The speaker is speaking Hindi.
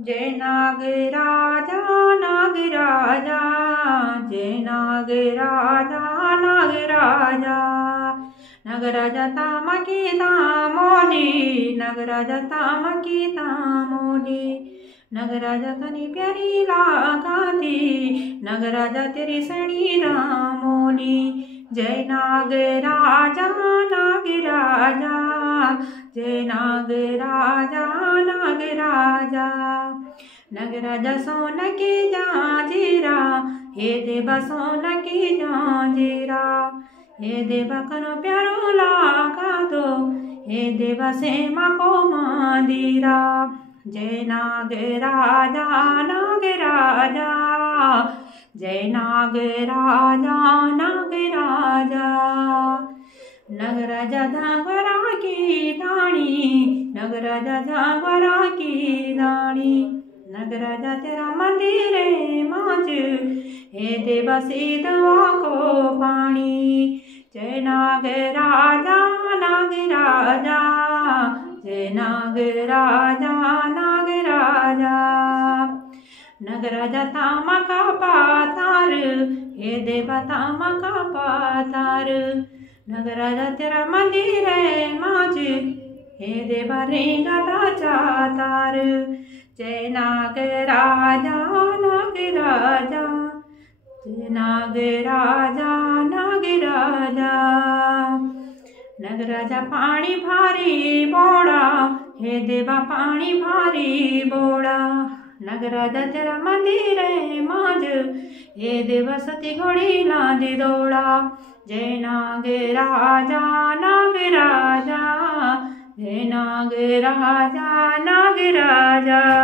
जय नागराजा नागराजा, जय नागराजा नागराजा। नागराजा तामकी तामोली, नागराजा तामकी तामोली। नागराजा कनी प्यारी लागाती, नागराजा तेरी सणी रामोली। जय नागराजा नागराजा, जय नागराजा नागराजा। नागराजा सोन की जांजीरा, हे देवा सोन की जांजीरा। हे देवा कनो प्यारो लागा दो, हे देवा सेमा को मंदिरा। जय नागराजा नागराजा, जय नागराजा नागराजा। नागराजा झांगरा की दाणी, नागराजा झांगरा की दाणी। नागराजा तेरा मंदिर है माज, हे देवा सीधवा को पानी। जय नागराजा नागराजा, जय नागराजा नागराजा। नागराजा तामका पातार, हे देवा तामका पातार। नागराजा तेरा मंदिर है माज, हे देवा रेंगाता चातार। जय नागराजा नागराजा, जय नागराजा नागराजा। नागराजा पानी भारी बोड़ा, हे देवा पानी भारी बोड़ा। नागराजा तेरा मंदिर है माज, हे देवा सती घोड़ी लांदी दौड़ा। जय नागराजा नागराजा, जय नागराजा नागराजा।